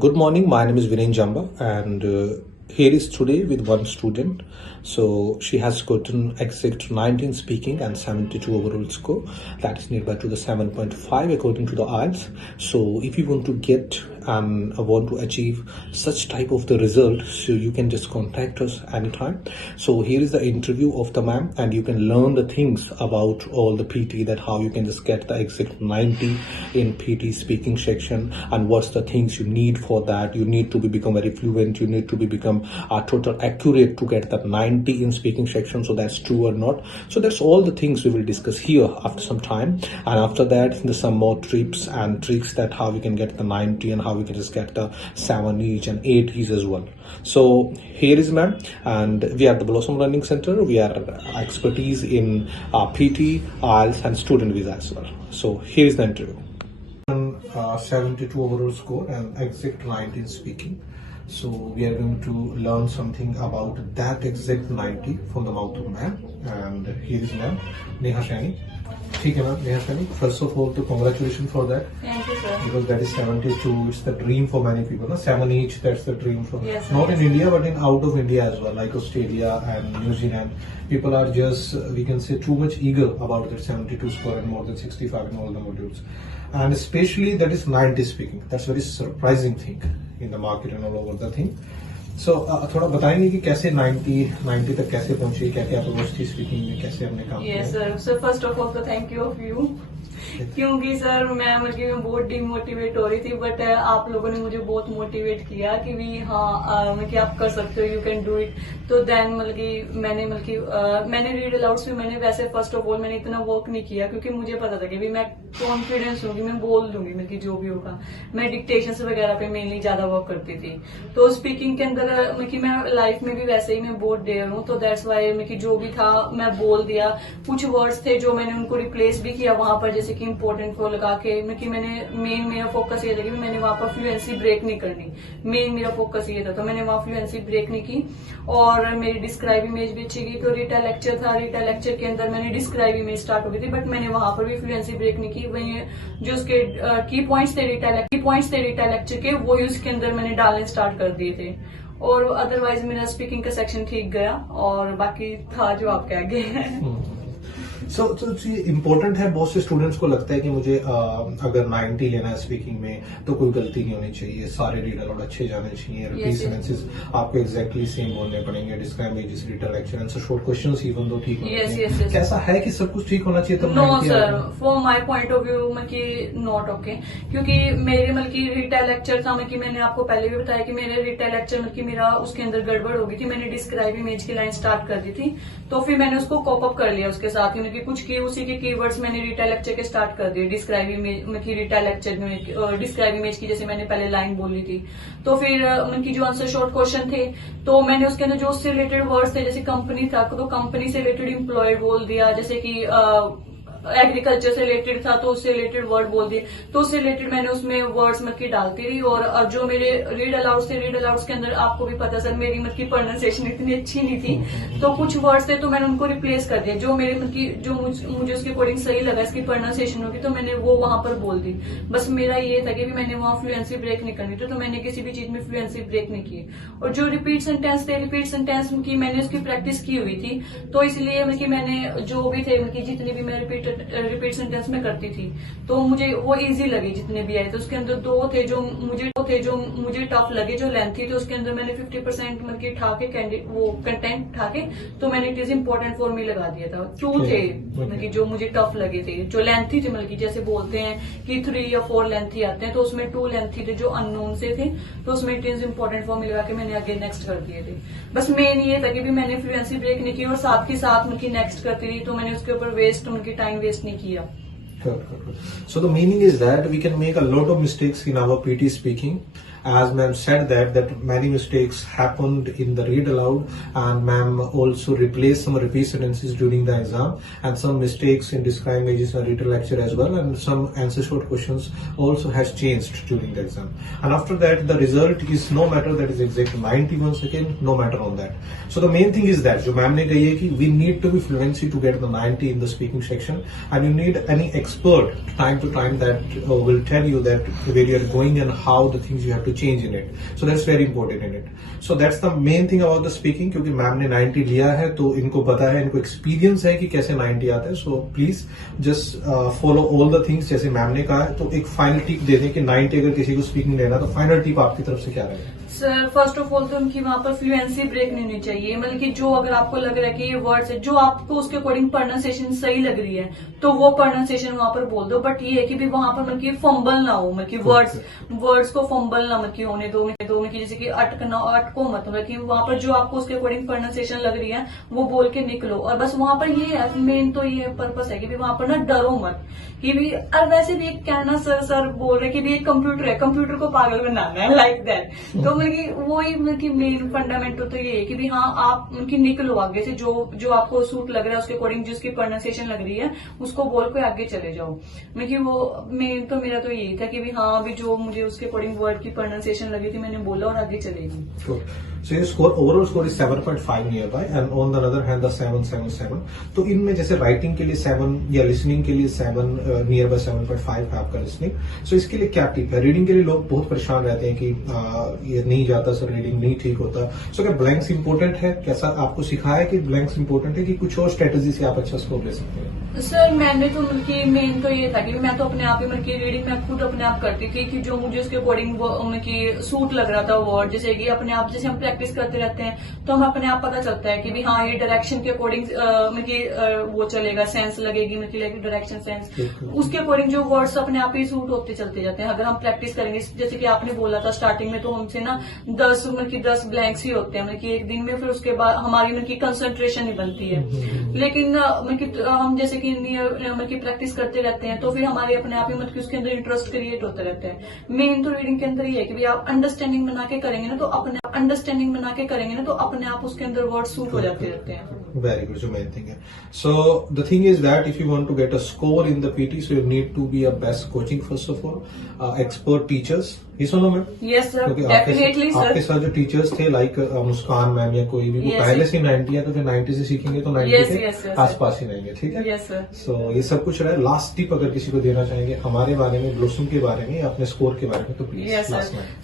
Good morning. My name is Vinay Jamba, and here is today with one student. So she has gotten exact 19 speaking and 72 overall score. That is nearby to the 7.5 according to the IELTS. So if you want to get and want to achieve such type of the result, so you can just contact us anytime. So here is the interview of the ma'am, and you can learn the things about all the PT, that how you can just get the exact 90 in PT speaking section, and what's the things you need for that. You need to become very fluent, you need to become total accurate to get that 90 in speaking section, so that's true or not. So that's all the things we will discuss here after some time, and after that there's some more tips and tricks that how we can get the 90 and how we can just get the 7 each and 8 each as well. So here is ma'am, and we are the Blossom Learning Center. We are expertise in PT, IELTS and student visa as well. So here is the interview. 72 overall score and exact 19 speaking. So we are going to learn something about that exact 90 from the mouth of ma'am. And here is ma'am, Neha Shani. ठीक है ma'am, Neha Saini, first of all, तो congratulations for that. Thank you, sir. Because that is 72. It's the dream for many people. No? 7 each. That's the dream for Yes, not yes. in India but in out of India as well, like Australia and New Zealand. People are just we can say too much eager about their 72 score and more than 65 in all the modules, and especially that is 90 speaking. That's very surprising thing in the market and all over the thing. So थोड़ा बताएंगे कि कैसे 90 तक कैसे पहुंचे, क्या क्या approach थी स्पीकिंग में, कैसे हमने काम किया? Yes, sir. So first of all, तो thank you of you. क्योंकि सर मैं बहुत डिमोटिवेट हो रही थी, बट आप लोगों ने मुझे बहुत मोटिवेट किया कि भी हाँ मतलब आप कर सकते हो, यू कैन डू इट. तो देन मैंने रीड अलाउड्स में मैंने वैसे फर्स्ट ऑफ ऑल मैंने इतना वर्क नहीं किया, क्योंकि मुझे पता था कि भी मैं कॉन्फिडेंस हूँ कि मैं बोल दूंगी, मतलब जो भी होगा. मैं डिक्टेशन वगैरह पे मेनली ज्यादा वर्क करती थी. तो स्पीकिंग के अंदर मैं लाइफ में भी वैसे ही मैं बहुत डेयर हूँ, तो दैट्स वाई जो भी था मैं बोल दिया. कुछ वर्ड्स थे जो मैंने उनको रिप्लेस भी किया वहां पर, जैसे कि इंपॉर्टेंट को लगा के, मैंने मेन मेरा फोकस ये था कि मैंने वहां पर फ्लुएंसी ब्रेक नहीं करनी. मेन मेरा फोकस ये था, तो मैंने वहां फ्लुएंसी ब्रेक नहीं की. और मेरी डिस्क्राइब इमेज भी अच्छी की. तो रीटा लेक्चर था, रीटा लेक्चर के अंदर मैंने डिस्क्राइब इमेज स्टार्ट हो गई थी, बट मैंने वहां पर भी फ्लुएंसी ब्रेक नहीं की. वही जो उसके की पॉइंट्स थे रीटा लेक्चर के, वो ही उसके अंदर मैंने डालने स्टार्ट कर दिए थे. और अदरवाइज मेरा स्पीकिंग का सेक्शन ठीक गया, और बाकी था जो आपके आगे है. सो ये इम्पोर्टेंट है. बहुत से स्टूडेंट्स को लगता है कि मुझे अगर 90 लेना है स्पीकिंग में तो कोई गलती नहीं होनी चाहिए, सारे रीड अलाउड अच्छे जाने चाहिए, रिपीट सेंटेंसेस आपको एग्जैक्टली सेम बोलने पड़ेंगे, describe images, read lecture answer, short questions even though ठीक होने चाहिए. कैसा है कि सब कुछ ठीक होना चाहिए तब? No sir, for my point of view not okay. क्योंकि मेरे रीटा लेक्चर था, मैंने आपको पहले भी बताया कि मेरे रीटा लेक्चर मेरा उसके अंदर गड़बड़ हो गई थी. मैंने डिस्क्राइब इमेज की लाइन स्टार्ट कर दी थी, तो फिर मैंने उसको कॉप अप कर लिया उसके साथ ही. कुछ की उसी के कीवर्ड्स मैंने रीटा लेक्चर के स्टार्ट कर दिए. डिस्क्राइब इमेज रीटा लेक्चर में डिस्क्राइब इमेज की जैसे मैंने पहले लाइन बोली थी. तो फिर उनकी जो आंसर शॉर्ट क्वेश्चन थे, तो मैंने उसके अंदर जो उससे रिलेटेड वर्ड्स थे, जैसे कंपनी था तो कंपनी से रिलेटेड एम्प्लॉय बोल दिया. जैसे कि एग्रीकल्चर से रिलेटेड था तो उससे रिलेटेड वर्ड बोल दिए. तो उससे रिलेटेड मैंने उसमें वर्ड्स डालती रही. और जो मेरे रीड अलाउड्स थे, रीड अलाउड्स के अंदर आपको भी पता सर मेरी प्रोनाउंसिएशन इतनी अच्छी नहीं थी, तो कुछ वर्ड्स थे तो मैंने उनको रिप्लेस कर दिया. जो मेरे जो मुझे उसके अकॉर्डिंग सही लगा, इसकी प्रोनाउंसिएशन होगी, तो मैंने वो वहां पर बोल दी. बस मेरा ये था कि मैंने वहां फ्लुएंसी ब्रेक नहीं करनी थी, तो मैंने किसी भी चीज में फ्लुएंसी ब्रेक नहीं की. और जो रिपीट सेंटेंस थे, रिपीट सेंटेंस की मैंने उसकी प्रैक्टिस की हुई थी, तो इसलिए मैंने जो भी थे जितनी भी मैं रिपीट सेंटेंस में करती थी, तो मुझे वो इजी लगे जितने भी आए. तो उसके अंदर दो थे जो मुझे टफ लगे, जो लेंथी थे. उसके अंदर मैंने 50% उठा के वो कंटेंट उठा के, तो मैंने it is important for me लगा दिया था. 2 थे जो मुझे टफ लगे थे, जो लेंथी थे, जैसे बोलते हैं कि 3 या 4 लेंथी आते हैं, तो उसमें 2 लेंथी थे जो अननोन से थे, तो उसमें it is important for me लगा के मैंने आगे नेक्स्ट कर दिए थे. बस मेन ये था कि भी मैंने फ्लुएंसी ब्रेक नहीं की, और साथ के साथ नेक्स्ट करती रही, तो मैंने उसके ऊपर टाइम वेस्ट नहीं किया. Good. So the meaning is that we can make a lot of mistakes in our PT speaking. As ma'am said that many mistakes happened in the read aloud, and ma'am also replaced some repeat sentences during the exam, and some mistakes in describe images and read lecture as well, and some answer short questions also has changed during the exam. And after that the result is no matter that is exact 90 once again, no matter on that. So the main thing is that जो ma'am ने कही है कि we need to be fluency to get the 90 in the speaking section, and you need any expert time to time that will tell you that where you are going and how the things you have to change in it. So that's very important in it. So that's the main thing about the speaking, क्योंकि ma'am ने 90 लिया है तो इनको पता है, इनको experience है कि कैसे 90 आते हैं. So please just follow all the things जैसे मैम ने कहा है. तो एक फाइनल टिप दे दें कि 90 अगर किसी को स्पीकिंग लेना तो फाइनल टिप आपकी तरफ से क्या रहेगा? सर फर्स्ट ऑफ ऑल तो उनकी वहां पर फ्लुएंसी ब्रेक नहीं होनी चाहिए. मतलब कि जो अगर आपको लग रहा है कि ये वर्ड्स है, जो आपको उसके अकॉर्डिंग प्रोनाउंसिएशन सही लग रही है तो वो प्रोनाउंसिएशन वहां पर बोल दो. बट ये है कि भी वहां पर मतलब कि फंबल ना हो, मतलब कि वर्ड्स को फंबल ना मतलब कि होने दो मतलब कि जैसे कि अटको मत. मतलब कि वहां पर जो आपको उसके अकॉर्डिंग प्रोनाउंसिएशन लग रही है वो बोल के निकलो. और बस वहां पर ये है, मेन तो ये पर्पस है कि भी वहां पर ना डरो मत कि भी. और वैसे भी एक कहना सर बोल रहे कि भी एक कंप्यूटर है, कंप्यूटर को पागल बनाना है लाइक दैट. तो मतलब कि वही मतलब कि मेन फंडामेंटल तो ये है कि भी हाँ आप उनकी निकलो आगे से, जो आपको सूट लग रहा है उसके अकॉर्डिंग जिसकी प्रोनाउंसिएशन लग रही है उसको बोल के आगे चले जाओ. मतलब कि वो मेन तो मेरा तो यही था कि भी हाँ अभी जो मुझे उसके अकॉर्डिंग वर्ड की प्रोनाउंसिएशन लगी थी मैंने बोला और आगे चलेगी. So your score, overall score is 7.5 nearby, and on the other hand the 777. तो इनमें जैसे राइटिंग के लिए 7 या लिसनिंग के लिए 7 नियरबाई 7.5 है आपका लिसनिंग. सो इसके लिए क्या टिप है? रीडिंग के लिए लोग बहुत परेशान रहते हैं कि ये नहीं जाता सर, रीडिंग नहीं ठीक होता. सो क्या ब्लैंक्स इंपॉर्टेंट है? कैसा आपको सिखाया कि ब्लैंक्स इंपॉर्टेंट है कि कुछ और स्ट्रेटेजी से आप अच्छा स्कोर ले सकते हैं? सर मैंने तो मतलब कि मेन तो ये था कि मैं तो अपने आप ही मतलब की रीडिंग मैं खुद अपने आप करती थी कि जो मुझे उसके अकॉर्डिंग मतलब की सूट लग रहा था वर्ड. जैसे कि अपने आप जैसे हम प्रैक्टिस करते रहते हैं तो हम अपने आप पता चलता है कि भी हाँ ये डायरेक्शन के अकॉर्डिंग मतलब की वो चलेगा, सेंस लगेगी मतलब की डायरेक्शन सेंस, उसके अकॉर्डिंग जो वर्ड्स अपने आप ही सूट होते चलते जाते हैं अगर हम प्रैक्टिस करेंगे. जैसे कि आपने बोला था स्टार्टिंग में तो हमसे ना 10 ब्लैंक्स ही होते हैं मतलब कि एक दिन में. फिर उसके बाद हमारी मतलब की कंसंट्रेशन ही बनती है. लेकिन मतलब हम जैसे कि मतलब की प्रैक्टिस करते रहते हैं तो फिर हमारे अपने आप ही मतलब उसके अंदर इंटरेस्ट क्रिएट होते रहते हैं. मेन तो रीडिंग के अंदर ये है कि भी आप अंडरस्टैंडिंग बना के करेंगे ना तो अपने आप उसके अंदर वर्ड सूट हो जाते रहते हैं. Very good, जो main thing है. So the thing is that if you want to get a score in the PT, so you need to be a best coaching first of all, expert teachers. ये सुनो ma'am. Yes sir, definitely sir. आपके साथ जो teachers थे like मुस्कान ma'am या कोई भी, वो पहले से 90 है तो फिर 90 से सीखेंगे तो 90 के आसपास ही रहेंगे. ठीक है. Yes sir. सो ये सब कुछ रहा है. लास्ट टिप अगर किसी को देना चाहेंगे हमारे बारे में, ब्लॉसम के बारे में, अपने स्कोर के बारे में, तो प्लीज. Yes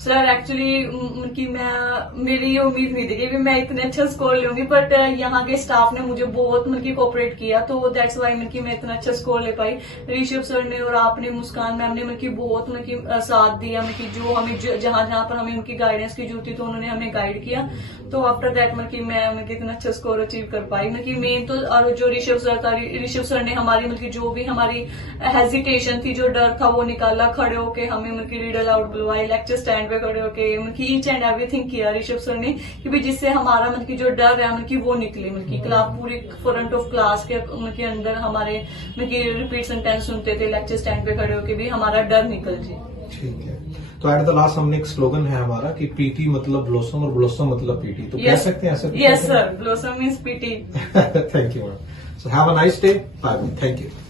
sir. एक्चुअली कि मेरी ये उम्मीद नहीं थी कि मैं इतने अच्छा स्कोर लूंगी, बट यहाँ के स्टाफ ने मुझे बहुत मतलब कोऑपरेट किया तो दैट्स वाई मतलब मैं इतना अच्छा स्कोर ले पाई. ऋषभ सर ने और आपने, मुस्कान मैम ने मतलब बहुत मतलब साथ दिया. मतलब जो हमें जहां पर हमें उनकी गाइडेंस की जरूरत थी तो उन्होंने हमें गाइड किया. तो आफ्टर दैट मतलब मैं इतना अच्छा स्कोर अचीव कर पाई. मतलब मेन तो और जो ऋषभ सर था, ऋषभ सर ने हमारी मतलब जो भी हमारी हेजिटेशन थी, जो डर था वो निकाला. खड़े होके हमें मतलब रीड अलाउड बुलवाई, लेक्चर स्टैंड पे खड़े होके मतलब ईच एंड एवरीथिंग किया ऋषभ सर ने कि जिससे हमारा मतलब जो डर है मतलब वो निकले. मतलब क्लास पूरी फ्रंट ऑफ क्लास के मतलब अंदर हमारे मतलब रिपीट सेंटेंस सुनते थे लेक्चर स्टैंड पे खड़े होके भी हमारा डर निकल जाए. ठीक है. तो एट द लास्ट हमने एक स्लोगन है हमारा कि पीटी मतलब ब्लॉसम और ब्लॉसम मतलब पीटी, तो कह सकते हैं ऐसा? Yes sir, blossom means PT. Thank you ma'am. So have a nice day. Bye. Thank you.